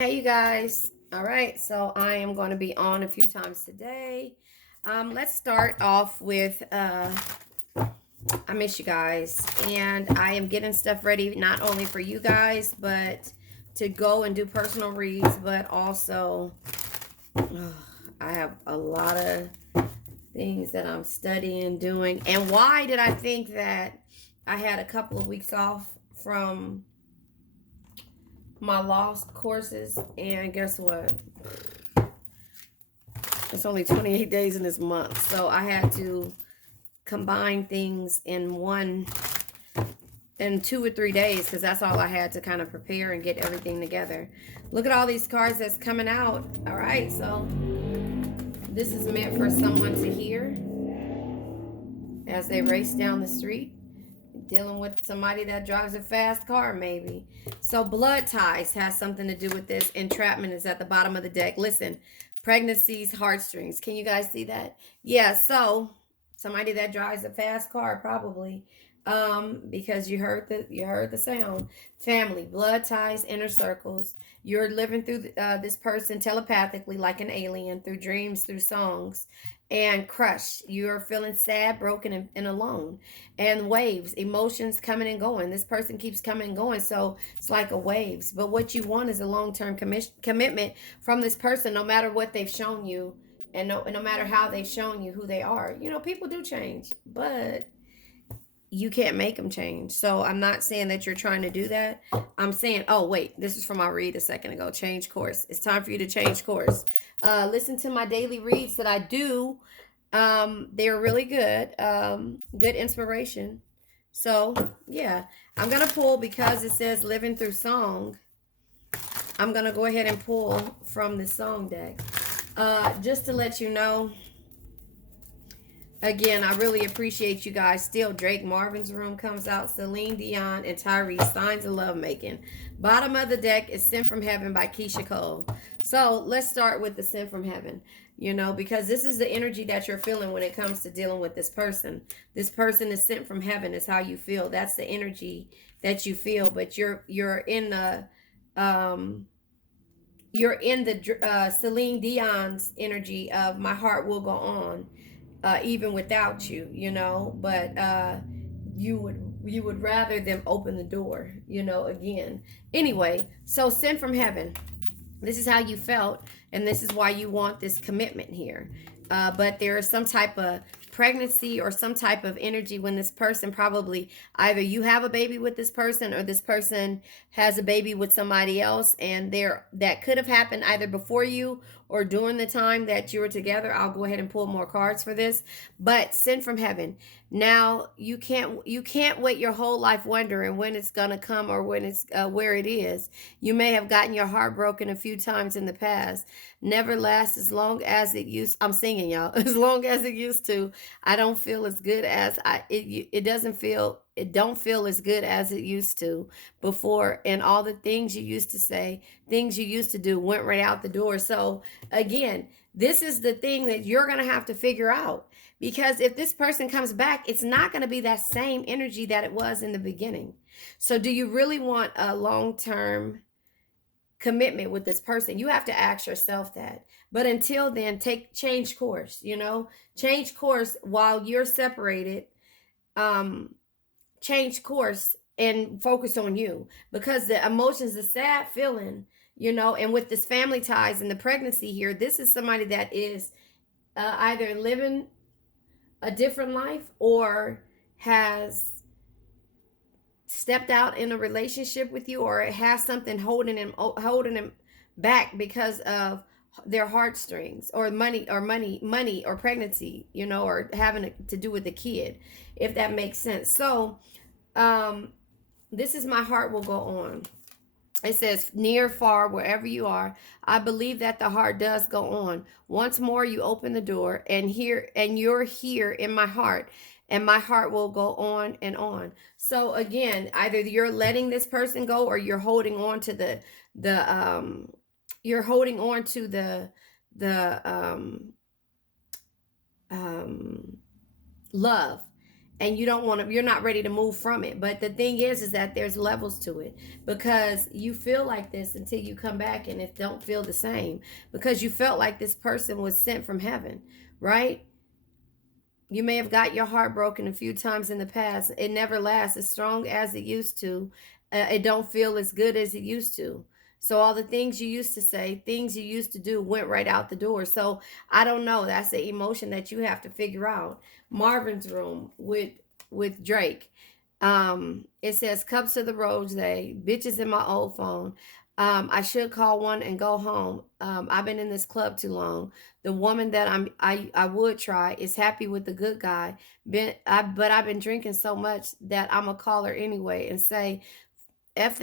Hey, you guys. All right, so I am going to be on a few times today. Let's start off with I miss you guys, and I am getting stuff ready not only for you guys, but to go and do personal reads, but also I have a lot of things that I'm studying, doing. And why did I think that I had a couple of weeks off from my lost courses? And guess what? It's only 28 days in this month. So I had to combine things in 2 or 3 days because that's all I had to kind of prepare and get everything together. Look at all these cards that's coming out. All right, so this is meant for someone to hear as they race down the street, dealing with somebody that drives a fast car, maybe. So blood ties has something to do with this. Entrapment is at the bottom of the deck. Listen, pregnancies, heartstrings. Can you guys see that? Yeah, so somebody that drives a fast car, probably. Because you heard the sound. Family, blood ties, inner circles. You're living through this person telepathically, like an alien, through dreams, through songs, and crushed. You're feeling sad, broken, and alone. And waves, emotions coming and going. This person keeps coming and going, so it's like a waves. But what you want is a long-term commitment from this person, no matter what they've shown you, and no matter how they've shown you who they are. People do change, but you can't make them change. So I'm not saying that you're trying to do that. I'm saying, oh wait, this is from my read a second ago. Change course. It's time for you to change course. Listen to my daily reads that I do. They're really good. Good inspiration. So yeah, I'm gonna pull because it says living through song. I'm gonna go ahead and pull from the song deck. Just to let you know, again, I really appreciate you guys. Still, Drake Marvin's Room comes out. Celine Dion and Tyrese, Signs of Love Making. Bottom of the deck is Sent from Heaven by Keisha Cole. So let's start with the Sent from Heaven. Because this is the energy that you're feeling when it comes to dealing with this person. This person is sent from heaven, is how you feel. That's the energy that you feel. But you're in the Celine Dion's energy of my heart will go on, even without you, but you would rather them open the door, again. Anyway, so Sent from Heaven. This is how you felt, and this is why you want this commitment here. But there is some type of pregnancy or some type of energy when this person, probably either you have a baby with this person or this person has a baby with somebody else, and that could have happened either before you or during the time that you were together. I'll go ahead and pull more cards for this. But Sent from Heaven. Now you can't wait your whole life wondering when it's gonna come or when it's where it is. You may have gotten your heart broken a few times in the past. Never lasts as long as it used. I'm singing, y'all. As long as it used to. I don't feel as good as it doesn't feel. It don't feel as good as it used to before, and all the things you used to say, things you used to do, went right out the door. So again, this is the thing that you're gonna have to figure out, because if this person comes back, it's not going to be that same energy that it was in the beginning. So do you really want a long-term commitment with this person? You have to ask yourself that. But until then, change course, change course while you're separated. Um Change course and focus on you, because the emotions, the sad feeling, and with this family ties and the pregnancy here, this is somebody that is either living a different life or has stepped out in a relationship with you, or it has something holding him back because of their heartstrings, or money or pregnancy, or having to do with the kid, if that makes sense. So this is my heart will go on. It says, near, far, wherever you are, I believe that the heart does go on. Once more, you open the door, and you're here in my heart, and my heart will go on and on. So again, either you're letting this person go, or you're holding on to you're holding on to the love. and you don't want to, you're not ready to move from it. But the thing is that there's levels to it, because you feel like this until you come back and it don't feel the same, because you felt like this person was sent from heaven, right? You may have got your heart broken a few times in the past. It never lasts as strong as it used to. It don't feel as good as it used to. So all the things you used to say, things you used to do went right out the door. So I don't know. That's the emotion that you have to figure out. Marvin's room with Drake. It says cups of the rose, bitches in my old phone. I should call one and go home. I've been in this club too long. The woman that I would try is happy with the good guy. But I've been drinking so much that I'm gonna call her anyway and say, F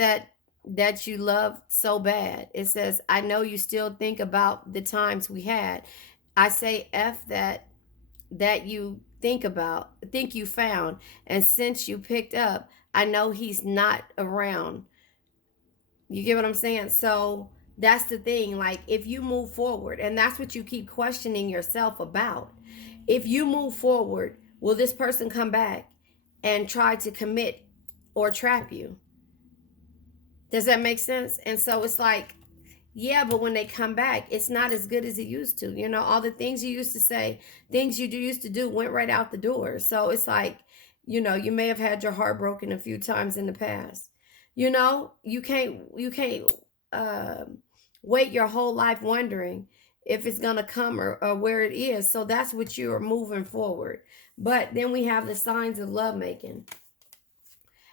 that you love so bad. It says, I know you still think about the times we had. I say F that you think you found, and since you picked up, I know he's not around. You get what I'm saying? So that's the thing. Like, if you move forward, and that's what you keep questioning yourself about. If you move forward, will this person come back and try to commit or trap you? Does that make sense? And so it's like, yeah, but when they come back, it's not as good as it used to. You know, all the things you used to say, things you used to do went right out the door. So it's like, you may have had your heart broken a few times in the past. You can't wait your whole life wondering if it's gonna come, or where it is. So that's what you are moving forward. But then we have the signs of lovemaking.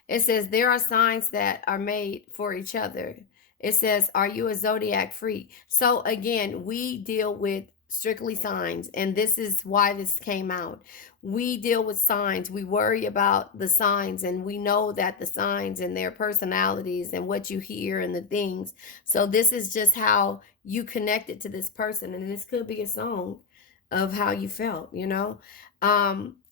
It says there are signs that are made for each other. It says, are you a zodiac freak? So again, we deal with strictly signs, and this is why this came out. We deal with signs. We worry about the signs, and we know that the signs and their personalities and what you hear and the things. So this is just how you connected to this person, and this could be a song of how you felt.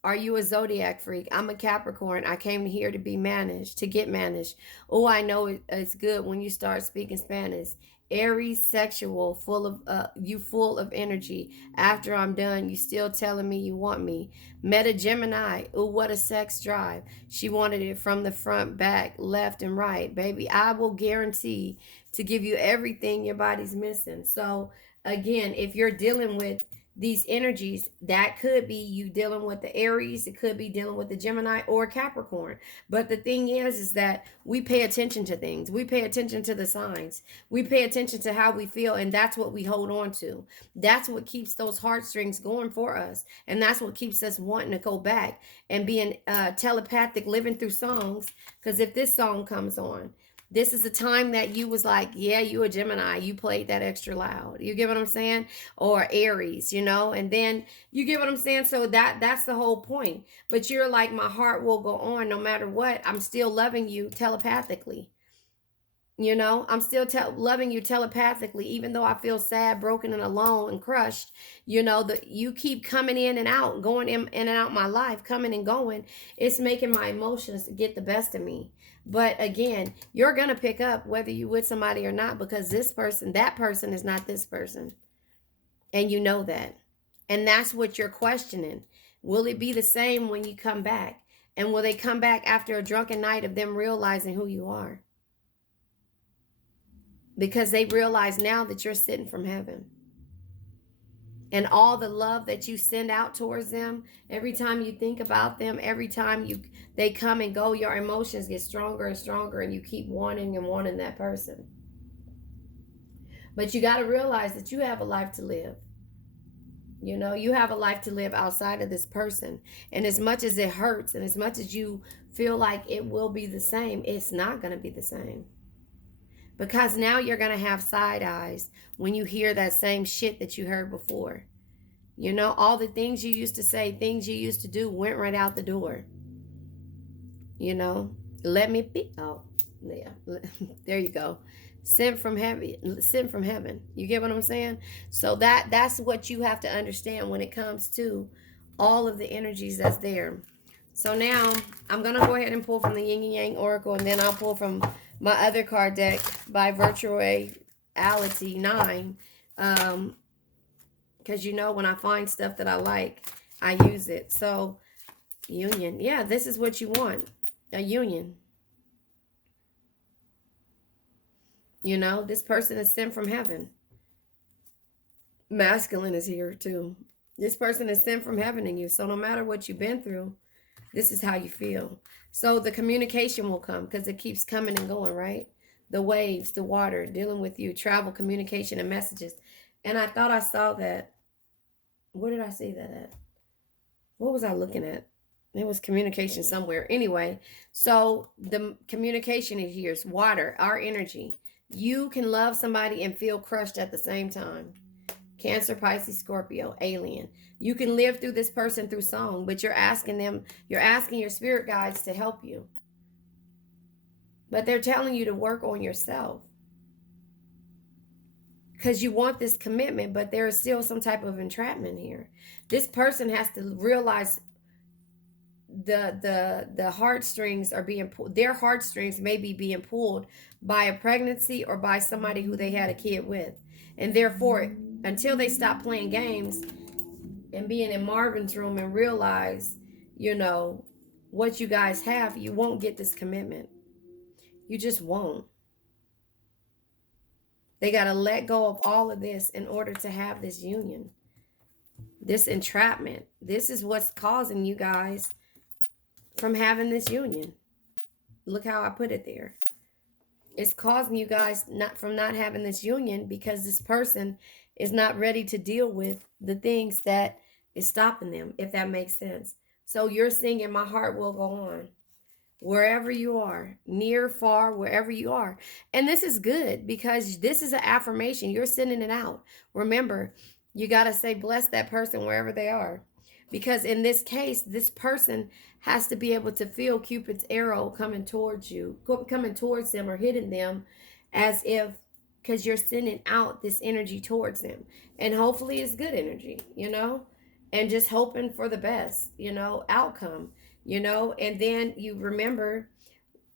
Are you a zodiac freak? I'm a Capricorn. I came here to be managed, to get managed. Oh, I know it's good when you start speaking Spanish. Aries, sexual, full of energy. After I'm done, you still telling me you want me. Meta Gemini. Oh, what a sex drive. She wanted it from the front, back, left, and right. Baby, I will guarantee to give you everything your body's missing. So again, if you're dealing with these energies, that could be you dealing with the Aries, it could be dealing with the Gemini or Capricorn. But the thing is that we pay attention to things, we pay attention to the signs, we pay attention to how we feel, and that's what we hold on to. That's what keeps those heartstrings going for us, and that's what keeps us wanting to go back and being telepathic, living through songs. Because if this song comes on, this is a time that you was like, yeah, you a Gemini, you played that extra loud. You get what I'm saying? Or Aries, and then you get what I'm saying? So that's the whole point. But you're like, my heart will go on no matter what. I'm still loving you telepathically. I'm still loving you telepathically, even though I feel sad, broken, and alone and crushed. You keep coming in and out, going in and out my life, coming and going. It's making my emotions get the best of me. But again, you're going to pick up whether you with somebody or not, because that person is not this person. And you know that. And that's what you're questioning. Will it be the same when you come back? And will they come back after a drunken night of them realizing who you are? Because they realize now that you're sitting from heaven. And all the love that you send out towards them, every time you think about them, every time they come and go, your emotions get stronger and stronger, and you keep wanting and wanting that person. But you got to realize that you have a life to live. You have a life to live outside of this person. And as much as it hurts, and as much as you feel like it will be the same, it's not going to be the same. Because now you're going to have side eyes when you hear that same shit that you heard before. All the things you used to say, things you used to do went right out the door. Let me be. Oh, yeah. There you go. Sent from heaven. You get what I'm saying? So that's what you have to understand when it comes to all of the energies that's there. So now I'm going to go ahead and pull from the Yin and Yang Oracle, and then I'll pull from my other card deck by Virtuality 9. Because when I find stuff that I like, I use it. So Union. Yeah, this is what you want. A union. You know, this person is sent from heaven. Masculine is here too. This person is sent from heaven in you. So no matter what you've been through, this is how you feel. So the communication will come because it keeps coming and going, right? The waves, the water, dealing with you, travel, communication, and messages. And I thought I saw that. Where did I see that at? What was I looking at? It was communication somewhere. Anyway, so the communication is here. It's water, our energy. You can love somebody and feel crushed at the same time. Cancer, Pisces, Scorpio, alien. You can live through this person through song, but you're asking your spirit guides to help you. But they're telling you to work on yourself. Because you want this commitment, but there is still some type of entrapment here. This person has to realize the heartstrings are being pulled. Their heartstrings may be being pulled by a pregnancy or by somebody who they had a kid with. And therefore, until they stop playing games and being in Marvin's room and realize, you know, what you guys have, you won't get this commitment. You just won't. They got to let go of all of this in order to have this union, this entrapment. This is what's causing you guys from having this union. Look how I put it there. It's causing you guys not having this union because this person is not ready to deal with the things that is stopping them, if that makes sense. So you're singing My Heart Will Go On. Wherever you are, near, far, wherever you are. And this is good because this is an affirmation. You're sending it out. Remember, you got to say, bless that person wherever they are. Because in this case, this person has to be able to feel Cupid's arrow coming towards you, coming towards them or hitting them as if, because you're sending out this energy towards them. And hopefully it's good energy, you know, and just hoping for the best, you know, outcome. You know, and then you remember,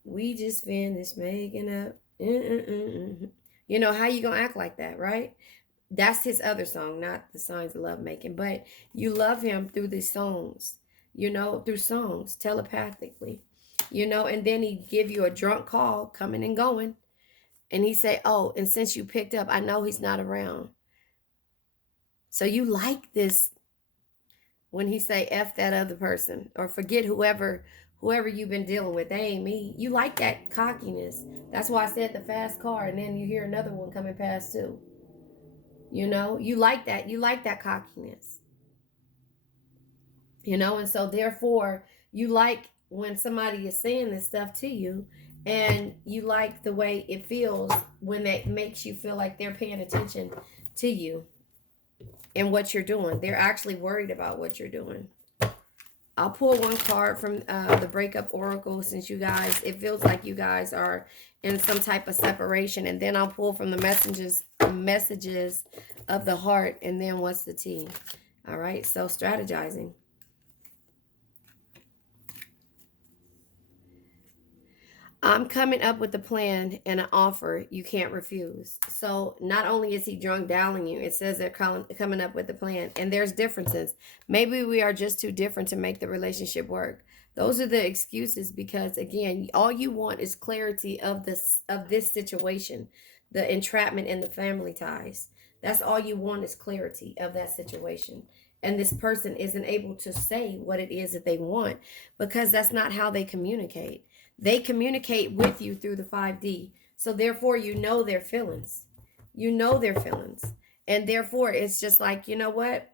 we just finished making up. You know, how you gonna act like that, right? That's his other song, not the Signs of Love Making. But you love him through these songs, you know, through songs, telepathically. You know, and then he give you a drunk call coming and going. And he say, oh, and since you picked up, I know he's not around. So you like this when he say F that other person or forget whoever you've been dealing with. They ain't me. You like that cockiness. That's why I said the fast car, and then you hear another one coming past too. You know, you like that. You like that cockiness. You know, and so therefore you like when somebody is saying this stuff to you, and you like the way it feels when that makes you feel like they're paying attention to you and what you're doing. They're actually worried about what you're doing. I'll pull one card from the breakup oracle, since you guys, it feels like you guys are in some type of separation. And then I'll pull from the messages of the heart. And then what's the tea? All right. So strategizing. I'm coming up with a plan and an offer you can't refuse. So not only is he drunk dialing you, it says they're coming up with a plan. And there's differences. Maybe we are just too different to make the relationship work. Those are the excuses because, again, all you want is clarity of this situation, the entrapment and the family ties. That's all you want is clarity of that situation. And this person isn't able to say what it is that they want because that's not how they communicate. They communicate with you through the 5D. So therefore, you know their feelings. You know their feelings. And therefore, it's just like, you know what?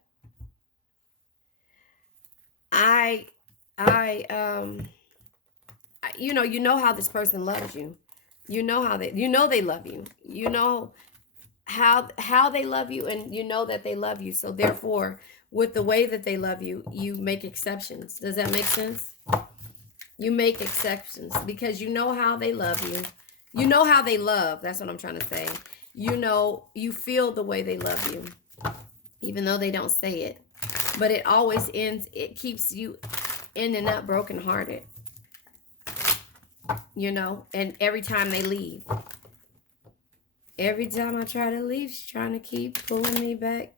You know how this person loves you. You know they love you. You know how they love you, and you know that they love you. So therefore, with the way that they love you, you make exceptions. Does that make sense? You make exceptions because you know how they love you. You know how they love. That's what I'm trying to say. You know, you feel the way they love you, even though they don't say it. But it always ends, it keeps you ending up brokenhearted. You know, and every time they leave. Every time I try to leave, she's trying to keep pulling me back.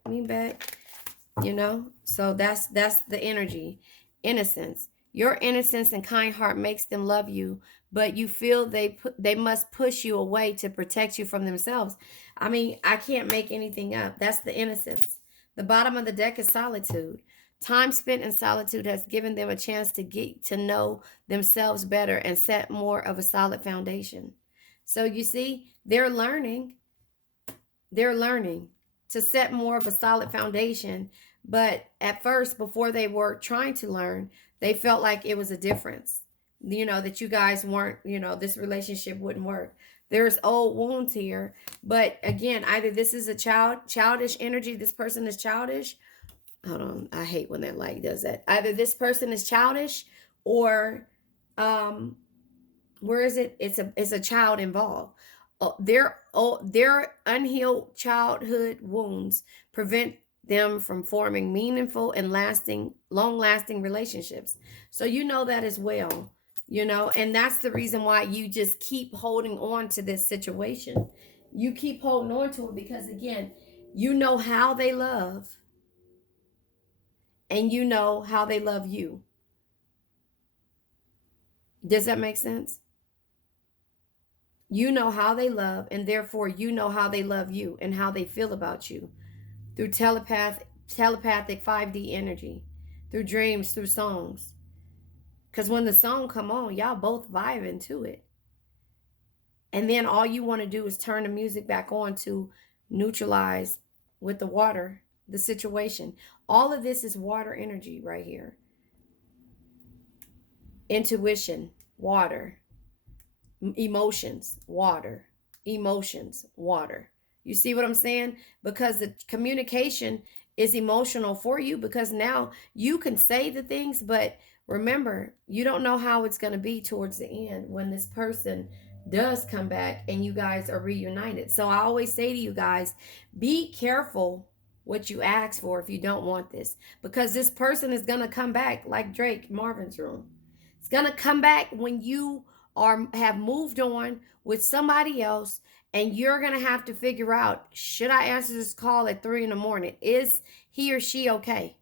You know? So that's the energy. Innocence. Your innocence and kind heart makes them love you, but you feel they must push you away to protect you from themselves. I mean, I can't make anything up. That's the innocence. The bottom of the deck is solitude. Time spent in solitude has given them a chance to get to know themselves better and set more of a solid foundation. So you see, they're learning to set more of a solid foundation. But at first, before they were trying to learn, they felt like it was a difference, that you guys weren't, this relationship wouldn't work. There's old wounds here. But again, either this is a childish energy, this person is childish. Hold on, I hate when that light does that. Either this person is childish, or um where is it? It's a child involved. Their unhealed childhood wounds prevent them from forming meaningful and long lasting relationships. So you know that as well, and that's the reason why you just keep holding on to this situation. You keep holding on to it because, again, you know how they love, and you know how they love you. Does that make sense? You know how they love, and therefore you know how they love you and how they feel about you through telepathic 5D energy, through dreams, through songs. Because when the song come on, y'all both vibe into it. And then all you want to do is turn the music back on to neutralize with the water, the situation. All of this is water energy right here. Intuition, water. Emotions, water. Emotions, water. You see what I'm saying? Because the communication is emotional for you, because now you can say the things, but remember, you don't know how it's going to be towards the end when this person does come back and you guys are reunited. So I always say to you guys, be careful what you ask for if you don't want this, because this person is going to come back like Drake, Marvin's Room. It's going to come back when you have moved on with somebody else, and you're going to have to figure out, should I answer this call at 3 in the morning? Is he or she okay?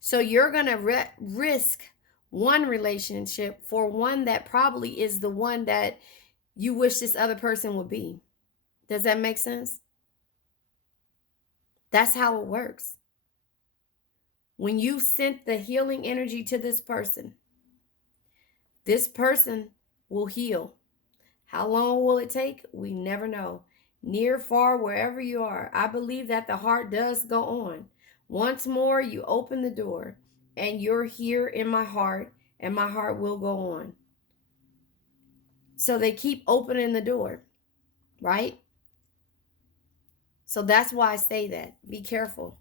So you're going to risk one relationship for one that probably is the one that you wish this other person would be. Does that make sense? That's how it works. When you sent the healing energy to this person will heal. How long will it take? We never know. Near, far, wherever you are, I believe that the heart does go on. Once more, you open the door, and you're here in my heart, and my heart will go on. So they keep opening the door, right? So that's why I say that. Be careful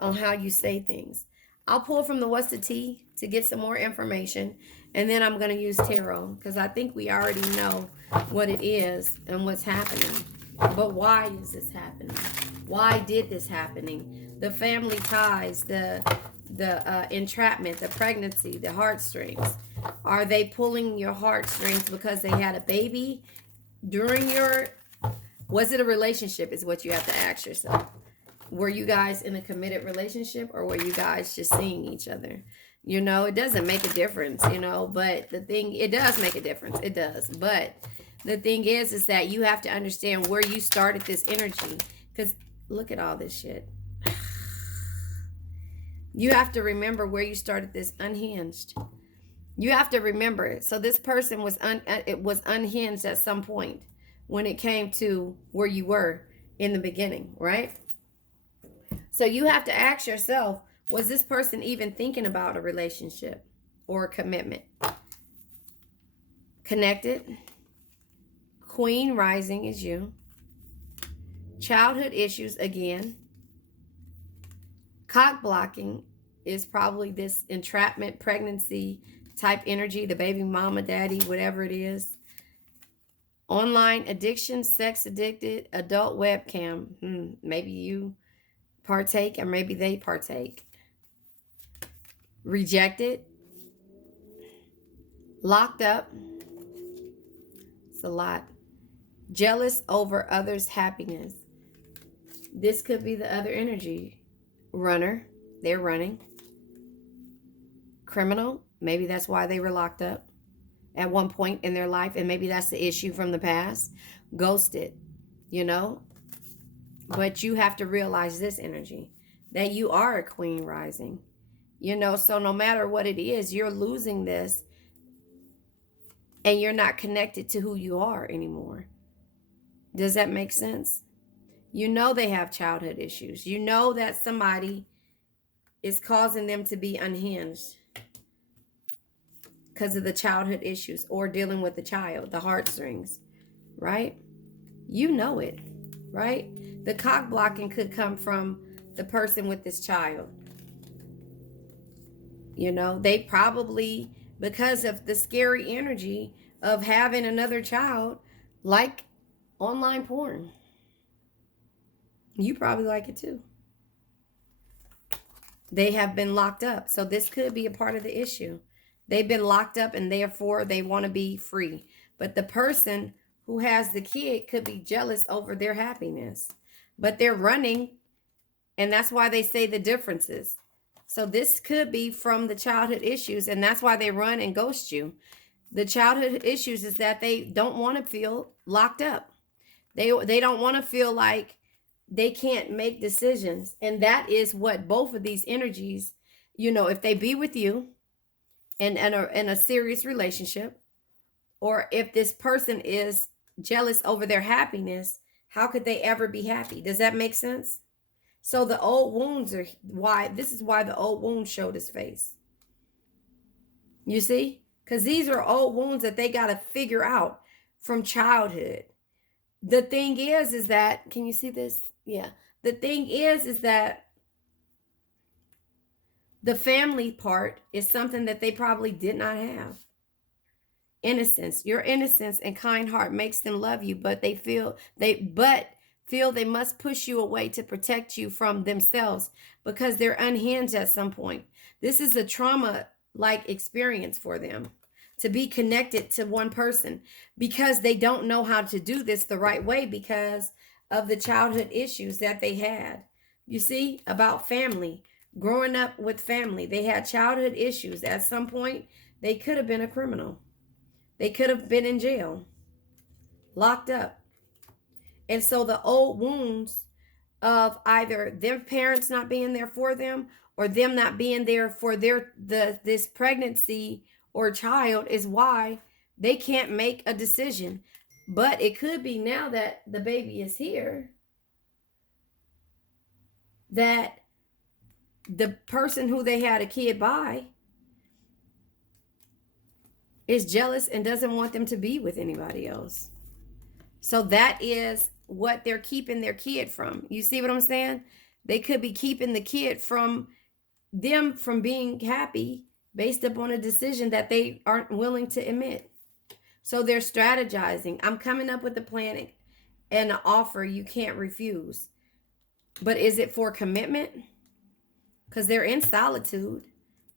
on how you say things. I'll pull from the What's the Tea to get some more information, and then I'm going to use tarot, because I think we already know what it is and what's happening. But why is this happening? Why did this happening? The family ties, the entrapment, the pregnancy, the heartstrings. Are they pulling your heartstrings because they had a baby during was it a relationship, is what you have to ask yourself. Were you guys in a committed relationship, or were you guys just seeing each other? It doesn't make a difference, but it does make a difference. It does. But the thing is that you have to understand where you started this energy. Because look at all this shit. You have to remember where you started this unhinged. You have to remember it. So this person was unhinged at some point when it came to where you were in the beginning, right? So you have to ask yourself, was this person even thinking about a relationship or a commitment? Connected. Queen rising is you. Childhood issues again. Cock blocking is probably this entrapment, pregnancy type energy, the baby mama, daddy, whatever it is. Online addiction, sex addicted, adult webcam. Maybe you partake, or maybe they partake. Rejected. Locked up. It's a lot. Jealous over others' happiness. This could be the other energy. Runner. They're running. criminal. Maybe that's why they were locked up at one point in their life. And maybe that's the issue from the past. Ghosted, you know. But you have to realize this energy, that you are a queen rising. You know, so no matter what it is, you're losing this and you're not connected to who you are anymore. Does that make sense? You know they have childhood issues. You know that somebody is causing them to be unhinged because of the childhood issues or dealing with the child, the heartstrings, right? You know it, right? The cock blocking could come from the person with this child. You know, they probably, because of the scary energy of having another child, like online porn. You probably like it too. They have been locked up. So this could be a part of the issue. They've been locked up and therefore they want to be free. But the person who has the kid could be jealous over their happiness. But they're running, and that's why they say the differences. So this could be from the childhood issues, and that's why they run and ghost you. The childhood issues is that they don't want to feel locked up. They don't want to feel like they can't make decisions. And that is what both of these energies, you know, if they be with you in a serious relationship, or if this person is jealous over their happiness, how could they ever be happy? Does that make sense? So the old wounds are why, this is why the old wound showed his face. You see? Because these are old wounds that they got to figure out from childhood. The thing is that, can you see this? Yeah. The thing is that the family part is something that they probably did not have. Innocence, your innocence and kind heart makes them love you, but feel they must push you away to protect you from themselves because they're unhinged at some point. This is a trauma like experience for them to be connected to one person because they don't know how to do this the right way because of the childhood issues that they had. You see, about family, growing up with family, they had childhood issues. At some point, they could have been a criminal. They could have been in jail, locked up. And so the old wounds of either their parents not being there for them or them not being there for this pregnancy or child is why they can't make a decision. But it could be now that the baby is here that the person who they had a kid by is jealous and doesn't want them to be with anybody else. So that is what they're keeping their kid from. You see what I'm saying? They could be keeping the kid from them from being happy based upon a decision that they aren't willing to admit. So they're strategizing. I'm coming up with a plan and an offer you can't refuse. But is it for commitment? Because they're in solitude.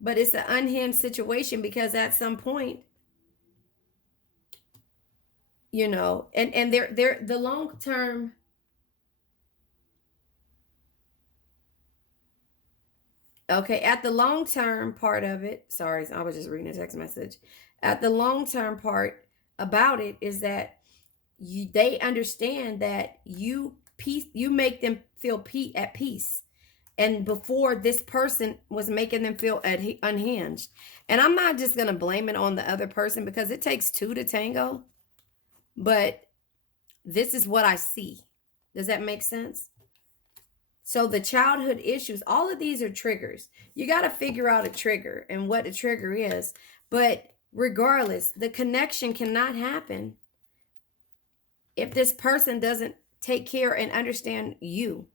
But it's an unhinged situation because at some point, you know, and they're the long term. Okay, at the long term part of it, sorry, I was just reading a text message. At the long term part about it is that they understand that you make them feel at peace. And before, this person was making them feel unhinged. And I'm not just going to blame it on the other person because it takes two to tango. But this is what I see. Does that make sense? So the childhood issues, all of these are triggers. You got to figure out a trigger and what the trigger is. But regardless, the connection cannot happen if this person doesn't take care and understand you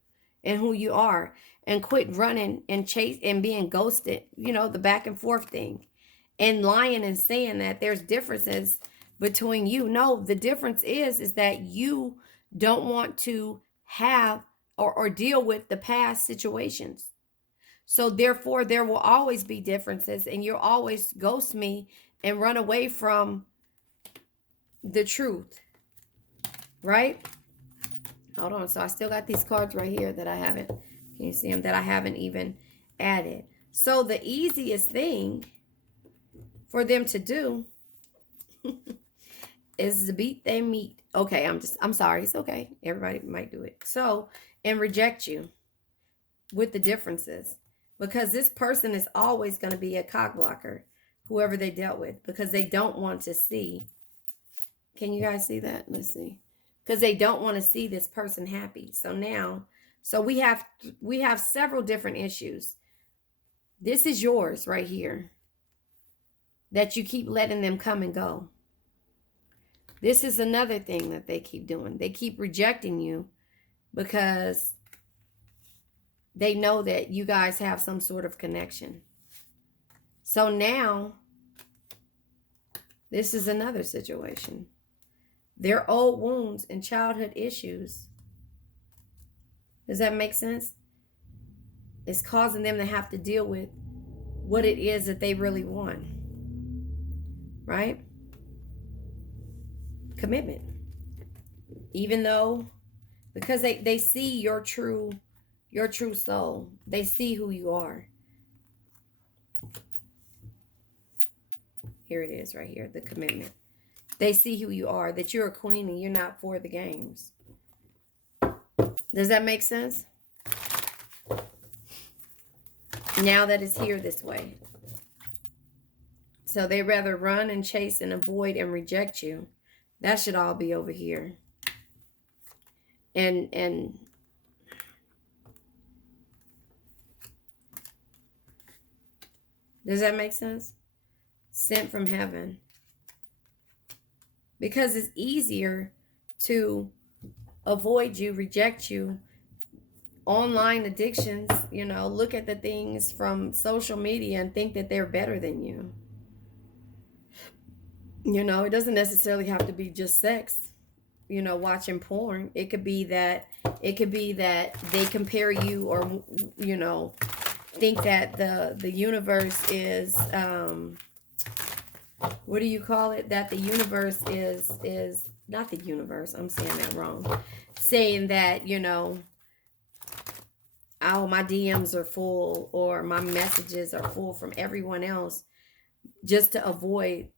and who you are and quit running and chase and being ghosted, you know, the back and forth thing and lying and saying that there's differences between you. No, the difference is that you don't want to have or deal with the past situations. So therefore, there will always be differences and you'll always ghost me and run away from the truth, right? Hold on. So I still got these cards right here that I haven't, can you see them, that I haven't even added. So the easiest thing for them to do is to beat they meat. Okay, I'm sorry. It's okay. Everybody might do it. So, and reject you with the differences. Because this person is always going to be a cock blocker, whoever they dealt with, because they don't want to see. Can you guys see that? Let's see. Because they don't want to see this person happy. So now, so we have several different issues. This is yours right here that you keep letting them come and go. This is another thing that they keep doing. They keep rejecting you because they know that you guys have some sort of connection. So now, this is another situation. Their old wounds and childhood issues. Does that make sense? It's causing them to have to deal with what it is that they really want. Right? Commitment. Even though, because they see your true soul. They see who you are. Here it is right here, the commitment. They see who you are, that you're a queen and you're not for the games. Does that make sense? Now that it's here this way. So they rather run and chase and avoid and reject you. That should all be over here. And does that make sense? Sent from heaven. Because it's easier to avoid you, reject you. Online addictions, look at the things from social media and think that they're better than you. It doesn't necessarily have to be just sex, watching porn. It could be that they compare you or, think that the universe is, what do you call it? That the universe is not the universe. I'm saying that wrong. Saying that, oh, my DMs are full or my messages are full from everyone else, just to avoid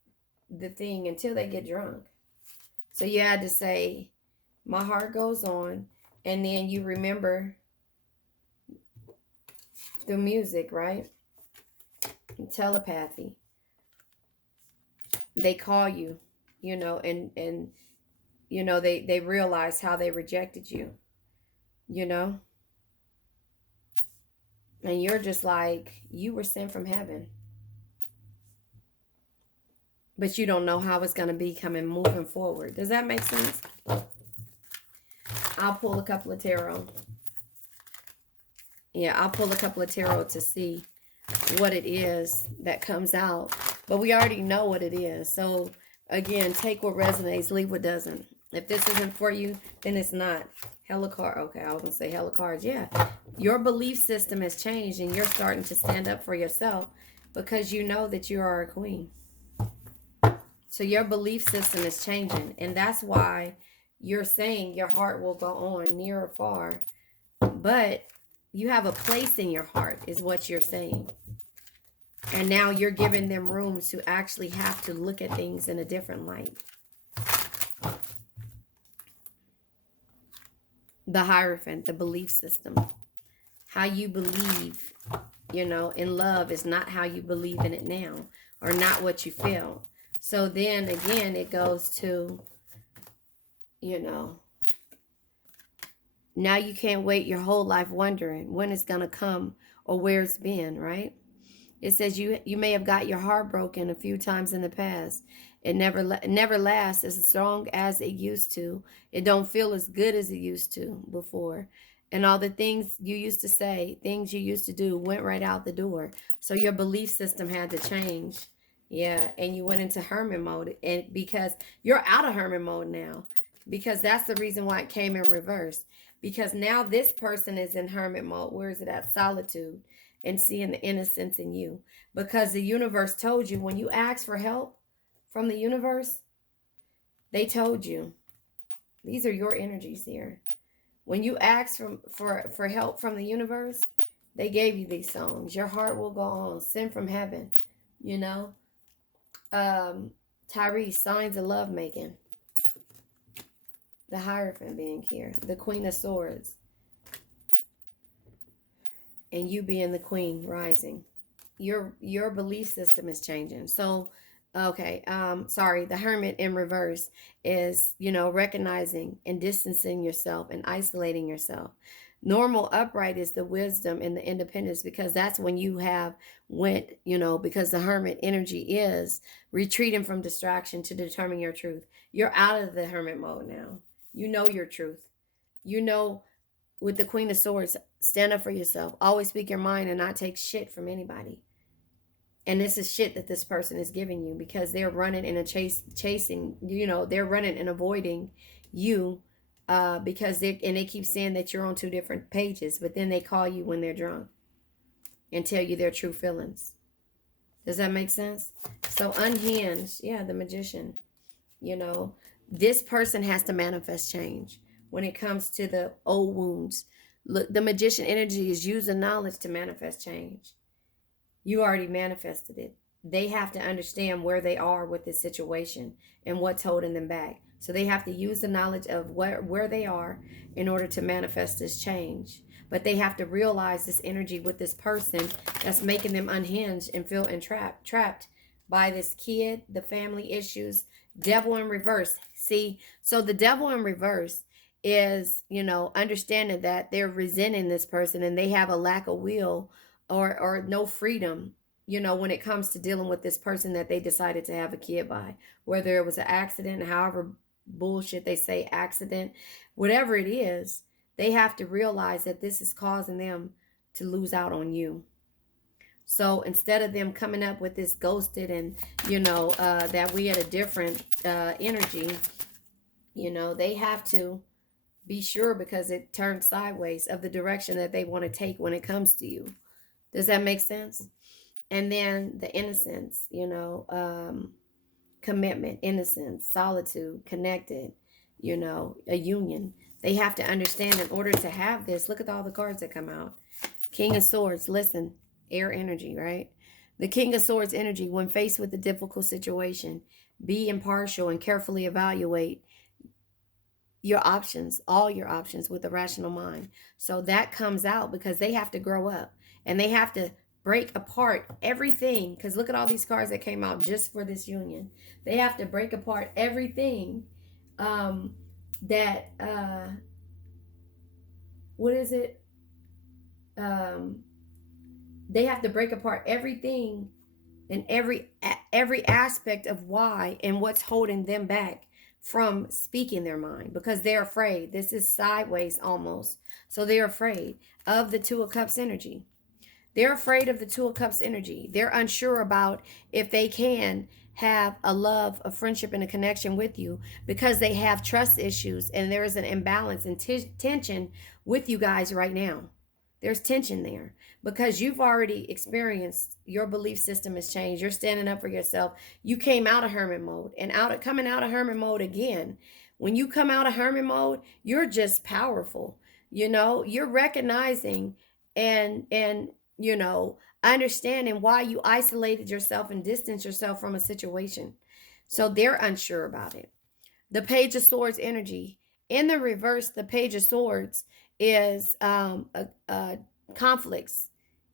the thing until they get drunk. So you had to say, my heart goes on, and then you remember the music, right? Telepathy. They call you, and they realize how they rejected you, and you're just like, you were sent from heaven. But you don't know how it's going to be moving forward. Does that make sense? I'll pull a couple of tarot. Yeah, I'll pull a couple of tarot to see what it is that comes out. But we already know what it is. So, again, take what resonates, leave what doesn't. If this isn't for you, then it's not. Hella card. Okay, I was going to say hella cards. Yeah. Your belief system has changed and you're starting to stand up for yourself because you know that you are a queen. So your belief system is changing. And that's why you're saying your heart will go on near or far. But you have a place in your heart is what you're saying. And now you're giving them room to actually have to look at things in a different light. The Hierophant, the belief system. How you believe, in love is not how you believe in it now. Or not what you feel. So then again, it goes to, now you can't wait your whole life wondering when it's going to come or where it's been, right? It says you may have got your heart broken a few times in the past. It never lasts as strong as it used to. It don't feel as good as it used to before. And all the things you used to say, things you used to do went right out the door. So your belief system had to change. Yeah, and you went into hermit mode, and because you're out of hermit mode now, because that's the reason why it came in reverse. Because now this person is in hermit mode. Where is it at? Solitude, and seeing the innocence in you. Because the universe told you when you asked for help from the universe, they told you these are your energies here. When you asked for help from the universe, they gave you these songs. Your heart will go on, sent from heaven, Um, Tyrese, signs of love making. The Hierophant being here. The Queen of Swords. And you being the Queen rising. Your belief system is changing. So okay, sorry, the Hermit in reverse is, recognizing and distancing yourself and isolating yourself. Normal upright is the wisdom and the independence, because that's when you have went, because the Hermit energy is retreating from distraction to determine your truth. You're out of the Hermit mode now. You know your truth. You know, with the Queen of Swords, stand up for yourself. Always speak your mind and not take shit from anybody. And this is shit that this person is giving you, because they're running in a chasing, they're running and avoiding you, because they keep saying that you're on two different pages, but then they call you when they're drunk and tell you their true feelings. Does that make sense? So unhinged, yeah, the Magician, this person has to manifest change when it comes to the old wounds. Look, the Magician energy is using knowledge to manifest change. You already manifested it. They have to understand where they are with this situation and what's holding them back. So they have to use the knowledge of where they are in order to manifest this change. But they have to realize this energy with this person that's making them unhinged and feel trapped by this kid, the family issues, devil in reverse. See, so the devil in reverse is, understanding that they're resenting this person and they have a lack of will or no freedom, when it comes to dealing with this person that they decided to have a kid by, whether it was an accident, however bullshit they say accident, whatever it is, they have to realize that this is causing them to lose out on you. So instead of them coming up with this ghosted and, that we had a different energy, they have to be sure, because it turns sideways, of the direction that they want to take when it comes to you. Does that make sense? And then the innocence, commitment, innocence, solitude, connected, a union. They have to understand, in order to have this, look at all the cards that come out. King of Swords, listen, air energy, right? The King of Swords energy, when faced with a difficult situation, be impartial and carefully evaluate your options, all your options, with a rational mind. So that comes out because they have to grow up and they have to break apart everything. Because look at all these cards that came out just for this union. They have to break apart everything that, what is it? They have to break apart everything and every aspect of why and what's holding them back from speaking their mind, because they're afraid. This is sideways almost. So they're afraid of the Two of Cups energy. They're afraid of the Two of Cups energy. They're unsure about if they can have a love, a friendship, and a connection with you, because they have trust issues and there is an imbalance and tension with you guys right now. There's tension there because you've already experienced, your belief system has changed. You're standing up for yourself. You came out of hermit mode, and coming out of hermit mode again. When you come out of hermit mode, you're just powerful. You're recognizing and understanding why you isolated yourself and distanced yourself from a situation. So they're unsure about it. The Page of Swords energy. In the reverse, the Page of Swords is conflicts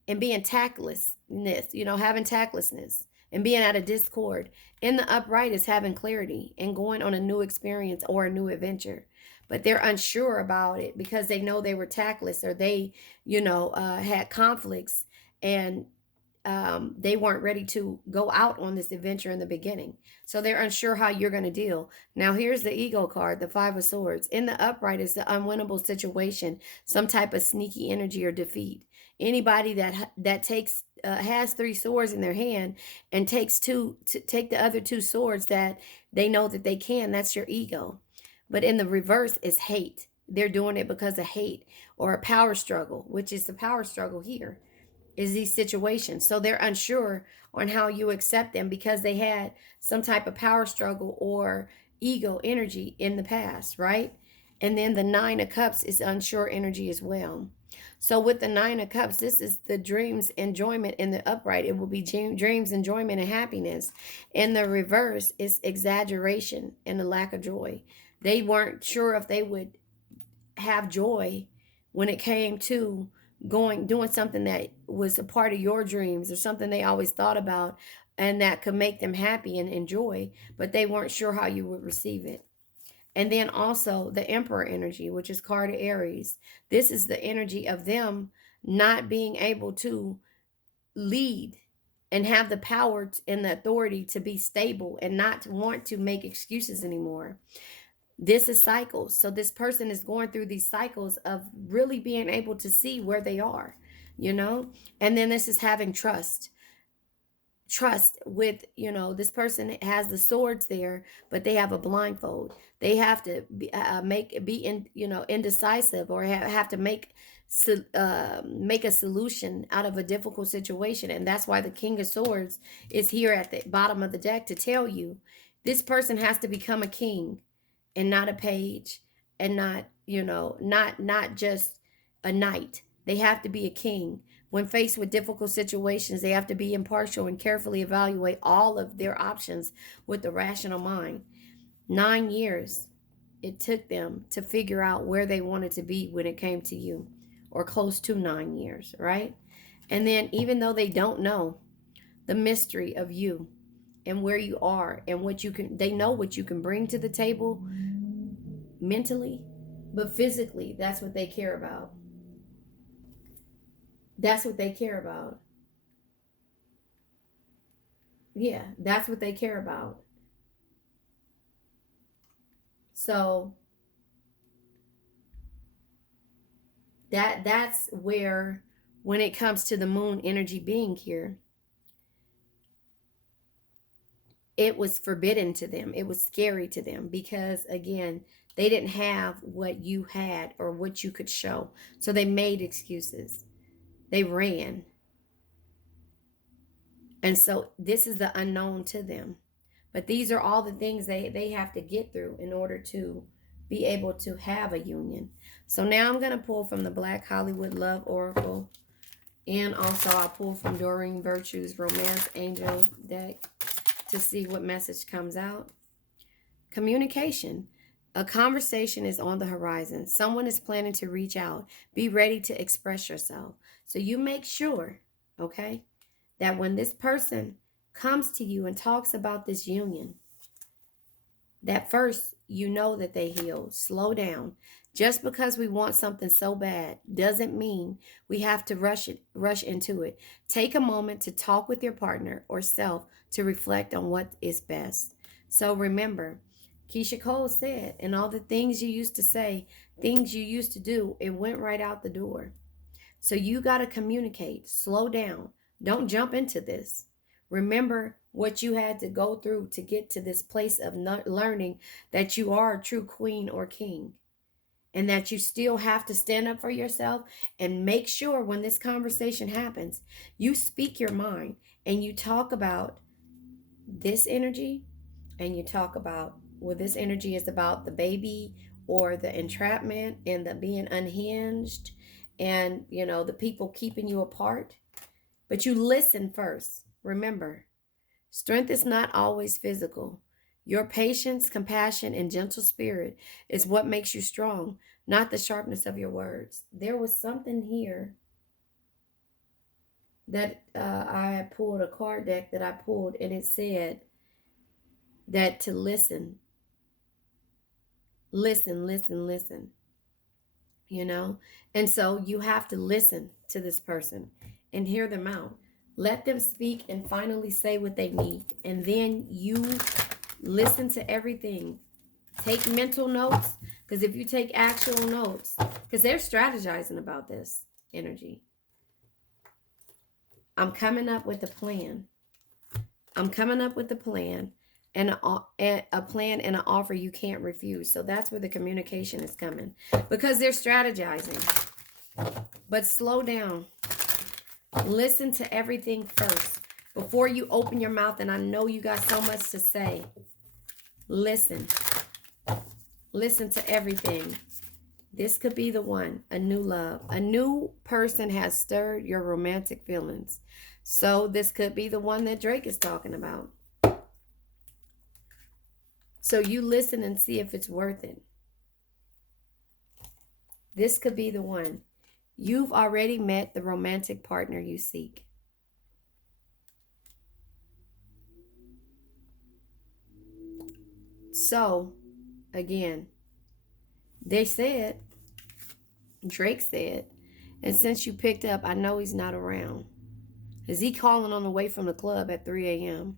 and being tactlessness, having tactlessness and being at a discord. In the upright is having clarity and going on a new experience or a new adventure. But they're unsure about it because they know they were tactless, or they, had conflicts, and they weren't ready to go out on this adventure in the beginning. So they're unsure how you're going to deal. Now, here's the Ego card, the Five of Swords. In the upright is the unwinnable situation, some type of sneaky energy or defeat. Anybody that takes has three swords in their hand and take the other two swords that they know that they can, that's your ego. But in the reverse is hate. They're doing it because of hate or a power struggle, which is the power struggle here, is these situations. So they're unsure on how you accept them because they had some type of power struggle or ego energy in the past, right? And then the Nine of Cups is unsure energy as well. So with the Nine of Cups, this is the dreams, enjoyment in the upright. It will be dreams, enjoyment, and happiness. In the reverse, it's exaggeration and a lack of joy. They weren't sure if they would have joy when it came to doing something that was a part of your dreams or something they always thought about and that could make them happy and enjoy, but they weren't sure how you would receive it. And then also the Emperor energy, which is card Aries. This is the energy of them not being able to lead and have the power and the authority to be stable and not to want to make excuses anymore. This is cycles. So this person is going through these cycles of really being able to see where they are, you know? And then this is having trust with, this person has the swords there, but they have a blindfold. They have to indecisive, or have to make a solution out of a difficult situation. And that's why the King of Swords is here at the bottom of the deck to tell you this person has to become a king and not a page, and not just a knight. They have to be a king. When faced with difficult situations, they have to be impartial and carefully evaluate all of their options with a rational mind. 9 years it took them to figure out where they wanted to be when it came to you, or close to 9 years, right? And then, even though they don't know the mystery of you and where you are and they know what you can bring to the table mentally, but physically, that's what they care about. That's what they care about. Yeah, that's what they care about. So that's where, when it comes to the moon energy being here, it was forbidden to them. It was scary to them because, again, they didn't have what you had or what you could show. So they made excuses. They ran. And so this is the unknown to them. But these are all the things they have to get through in order to be able to have a union. So now I'm going to pull from the Black Hollywood Love Oracle. And also I'll pull from Doreen Virtue's Romance Angel deck to see what message comes out. Communication. A conversation is on the horizon. Someone is planning to reach out. Be ready to express yourself. So you make sure, okay, that when this person comes to you and talks about this union, that first you know that they healed. Slow down. Just because we want something so bad doesn't mean we have to rush into it. Take a moment to talk with your partner or self to reflect on what is best. So remember, Keisha Cole said, and all the things you used to say, things you used to do, it went right out the door. So you got to communicate. Slow down. Don't jump into this. Remember what you had to go through to get to this place of learning that you are a true queen or king, and that you still have to stand up for yourself. And make sure when this conversation happens, you speak your mind and you talk about this energy, and you talk about, well, this energy is about the baby or the entrapment and the being unhinged and, the people keeping you apart. But you listen first. Remember, strength is not always physical. Your patience, compassion, and gentle spirit is what makes you strong, not the sharpness of your words. There was something here that I pulled, a card deck that I pulled, and it said that to listen, listen, And so you have to listen to this person and hear them out. Let them speak and finally say what they need. And then you listen to everything. Take mental notes, because if you take actual notes, because they're strategizing about this energy. I'm coming up with a plan. I'm coming up with a plan and a plan and an offer you can't refuse. So that's where the communication is coming, because they're strategizing. But slow down. Listen to everything first before you open your mouth. And I know you got so much to say. Listen. Listen to everything. This could be the one. A new love. A new person has stirred your romantic feelings. So this could be the one that Drake is talking about. So you listen and see if it's worth it. This could be the one. You've already met the romantic partner you seek. So, again, they said, Drake said, and since you picked up, I know he's not around. Is he calling on the way from the club at 3 a.m.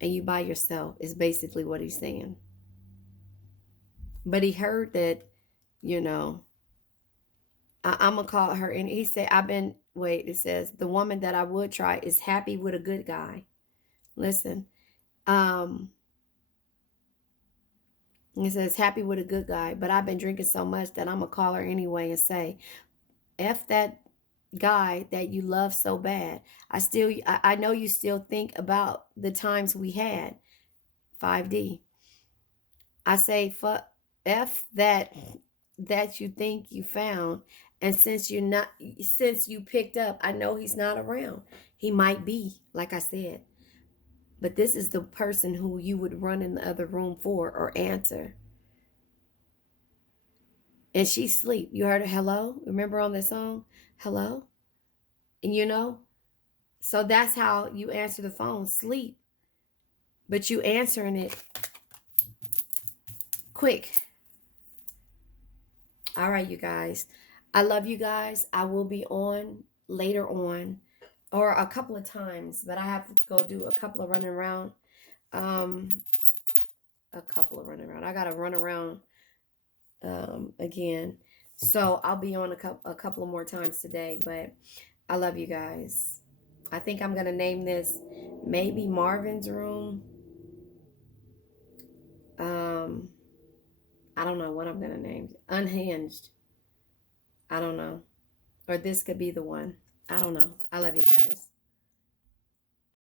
and you by yourself? Is basically what he's saying. But he heard that, you know, I'm going to call her. And he said, wait, it says, the woman that I would try is happy with a good guy. Listen, um, it says, happy with a good guy, but I've been drinking so much that I'm going to call her anyway and say, F that guy that you love so bad. I know you still think about the times we had. 5D. I say, fuck, F that you think you found. And since you picked up, I know he's not around. He might be, like I said. But this is the person who you would run in the other room for or answer. And she sleep. You heard her, hello? Remember on this song? Hello? And so that's how you answer the phone, sleep. But you answering it quick. All right, you guys. I love you guys. I will be on later on or a couple of times, but I have to go do a couple of running around. Um, a couple of running around. I gotta run around again. So I'll be on a couple of more times today, but I love you guys. I think I'm gonna name this maybe Marvin's Room. Um, I don't know what I'm gonna name. Unhinged. I don't know. Or this could be the one. I don't know. I love you guys.